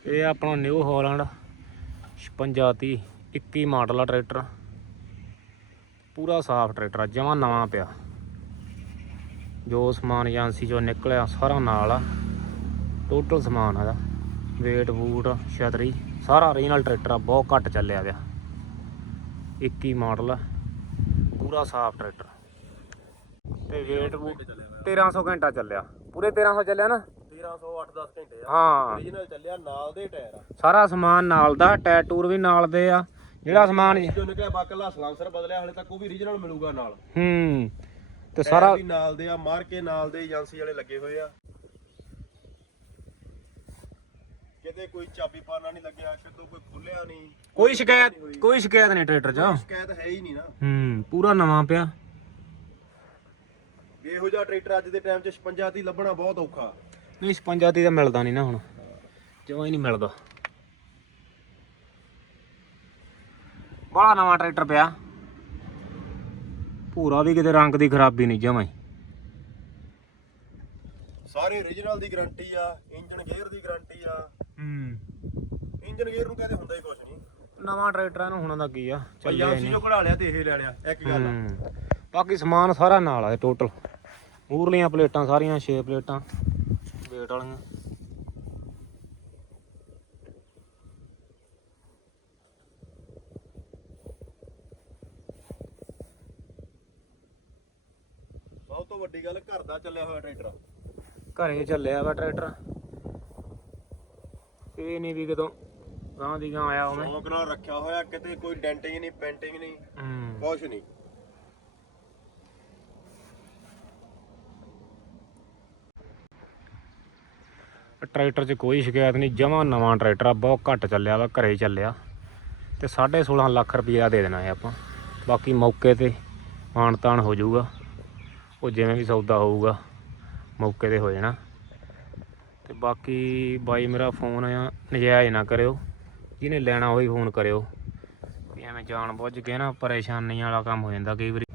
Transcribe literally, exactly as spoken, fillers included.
ਇਹ ਆਪਣਾ new Holland ਛਪੰਜਾ ਤੀਹ ਇੱਕੀ ਮਾਡਲ ਆ ਟਰੈਕਟਰ। ਪੂਰਾ ਸਾਫ ਟਰੈਕਟਰ ਆ, ਜਮਾਂ ਨਵਾਂ ਪਿਆ। ਜੋ ਸਮਾਨ ਏਜੰਸੀ ਚੋਂ ਨਿਕਲਿਆ ਸਾਰਾ ਨਾਲ ਆ। ਟੋਟਲ ਸਮਾਨ ਇਹਦਾ ਵੇਟ ਬੂਟ ਛਤਰੀ ਸਾਰਾ ਓਰੀਜਨਲ ਟਰੈਕਟਰ ਆ। ਬਹੁਤ ਘੱਟ ਚੱਲਿਆ ਪਿਆ। ਇੱਕੀ ਮਾਡਲ ਆ, ਪੂਰਾ ਸਾਫ ਟਰੈਕਟਰ ਤੇ ਵੇਟ ਬੂਟ ਤੇਰਾਂ ਸੌ ਘੰਟਾ ਚੱਲਿਆ। ਪੂਰੇ ਤੇਰਾਂ ਸੌ ਚੱਲਿਆ ਨਾ। ਤੇਰਾਂ ਸੌ ਅੱਠ ਦਸ ਘੰਟੇ ਆ। ਹਾਂ ਓਰੀਜਨਲ ਚੱਲਿਆ, ਨਾਲ ਦੇ ਟਾਇਰ ਆ। ਸਾਰਾ ਸਮਾਨ ਨਾਲ ਦਾ, ਟਾਇਰ ਟੂਰ ਵੀ ਨਾਲ ਦੇ ਆ। ਜਿਹੜਾ ਸਮਾਨ ਜੋ ਨਿਕਲਿਆ ਬਾਕਲਾ ਸਲਾਂਸਰ ਬਦਲਿਆ, ਹਲੇ ਤੱਕ ਉਹ ਵੀ ਓਰੀਜਨਲ ਮਿਲੂਗਾ ਨਾਲ। ਹੂੰ ਤੇ ਸਾਰਾ ਵੀ ਨਾਲ ਦੇ ਆ, ਮਾਰ ਕੇ ਨਾਲ ਦੇ ਏਜੰਸੀ ਵਾਲੇ ਲੱਗੇ ਹੋਏ ਆ। ਕਿਤੇ ਕੋਈ ਚਾਬੀ ਪਾਣਾ ਨਹੀਂ ਲੱਗਿਆ, ਕਿਤੋਂ ਕੋਈ ਖੁੱਲਿਆ ਨਹੀਂ। ਕੋਈ ਸ਼ਿਕਾਇਤ ਕੋਈ ਸ਼ਿਕਾਇਤ ਨਹੀਂ ਟਰੈਕਟਰ 'ਚ। ਸ਼ਿਕਾਇਤ ਹੈ ਹੀ ਨਹੀਂ ਨਾ। ਹੂੰ ਪੂਰਾ ਨਵਾਂ ਪਿਆ। ਇਹੋ ਜਿਹਾ ਟਰੈਕਟਰ ਅੱਜ ਦੇ ਟਾਈਮ 'ਚ ਛਪੰਜਾ ਦੀ ਲੱਭਣਾ ਬਹੁਤ ਔਖਾ। ਨਹੀਂ ਛਪੰਜਾ ਦੀ ਤਾਂ ਮਿਲਦਾ ਨਹੀਂ ਨਾ ਹੁਣ, ਜਮਾਂ ਹੀ ਨਹੀਂ ਮਿਲਦਾ। ਬੜਾ ਨਵਾਂ ਟਰੈਕਟਰ ਪਿਆ। ਪੂਰਾ ਵੀ ਕਿਤੇ ਰੰਗ ਦੀ ਖਰਾਬੀ ਨਹੀਂ, ਜਮਾਂ ਹੀ ਸਾਰੇ ਓਰੀਜਨਲ ਦੀ ਗਾਰੰਟੀ ਆ। ਇੰਜਨ ਗੇਅਰ ਦੀ ਗਾਰੰਟੀ ਆ। ਹੂੰ ਇੰਜਨ ਗੇਅਰ ਨੂੰ ਕਹਿੰਦੇ ਹੁੰਦਾ ਹੀ ਕੁਛ ਨਹੀਂ। ਨਵਾਂ ਟਰੈਕਟਰ ਇਹਨੂੰ ਹੁਣ ਦਾ ਕੀ ਆ, ਚੱਲਿਆ ਏਜੰਸੀ ਚੋਂ ਕਢਾ ਲਿਆ ਤੇ ਇਹ ਲੈ ਲਿਆ, ਇੱਕ ਗੱਲ ਆ। ਹੂੰ ਬਾਕੀ ਸਮਾਨ ਸਾਰਾ ਨਾਲ ਆ ਟੋਟਲ। ਮੂਰਲੀਆਂ ਪਲੇਟਾਂ ਸਾਰੀਆਂ ਛੇ ਪਲੇਟਾਂ ਵੇਟ ਵਾਲੀਆਂ। ਸਭ ਤੋਂ ਵੱਡੀ ਗੱਲ, ਘਰ ਦਾ ਚੱਲਿਆ ਹੋਇਆ ਟਰੈਕਟਰ। ਘਰੇ ਚੱਲਿਆ ਵਾ ਟਰੈਕਟਰ। ਇਹ ਨਹੀਂ ਵੀ ਕਿਤੋਂ ਗਾਂ ਦੀ ਗਾਂ ਆਇਆ ਉਹਨੇ। ਸ਼ੌਂਕ ਨਾਲ ਰੱਖਿਆ ਹੋਇਆ, ਕਿਤੇ ਕੋਈ ਡੈਂਟਿੰਗ ਨਹੀਂ, ਪੈਂਟਿੰਗ ਨਹੀਂ, ਹੂੰ ਕੁਛ ਨਹੀਂ। ਟਰੈਕਟਰ 'ਚ ਕੋਈ ਸ਼ਿਕਾਇਤ ਨਹੀਂ, ਜਮਾਂ ਨਵਾਂ ਟਰੈਕਟਰ ਆ। ਬਹੁਤ ਘੱਟ ਚੱਲਿਆ ਵਾ, ਘਰੇ ਚੱਲਿਆ ਤੇ ਸਾਢੇ ਸੋਲਾਂ ਲੱਖ ਰੁਪਈਆ ਦੇ ਦੇਣਾ ਹੈ ਆਪਾਂ। ਬਾਕੀ ਮੌਕੇ ਤੇ ਮਾਣ ਤਾਣ ਹੋ ਜਾਊਗਾ। ਉਹ ਜਿਵੇਂ ਵੀ ਸੌਦਾ ਹੋਊਗਾ ਮੌਕੇ ਤੇ ਹੋ ਜਾਣਾ। ਤੇ ਬਾਕੀ ਬਾਈ ਮੇਰਾ ਫੋਨ ਆ, ਨਜਾਇਜ਼ ਨਾ ਕਰਿਓ। ਜਿਹਨੇ ਲੈਣਾ ਉਹੀ ਫੋਨ ਕਰਿਓ। ਵੀ ਐਵੇਂ ਜਾਣ ਬੁੱਝ ਕੇ ਨਾ ਪਰੇਸ਼ਾਨੀ ਵਾਲਾ ਕੰਮ ਹੋ ਜਾਂਦਾ ਕਈ ਵਾਰੀ।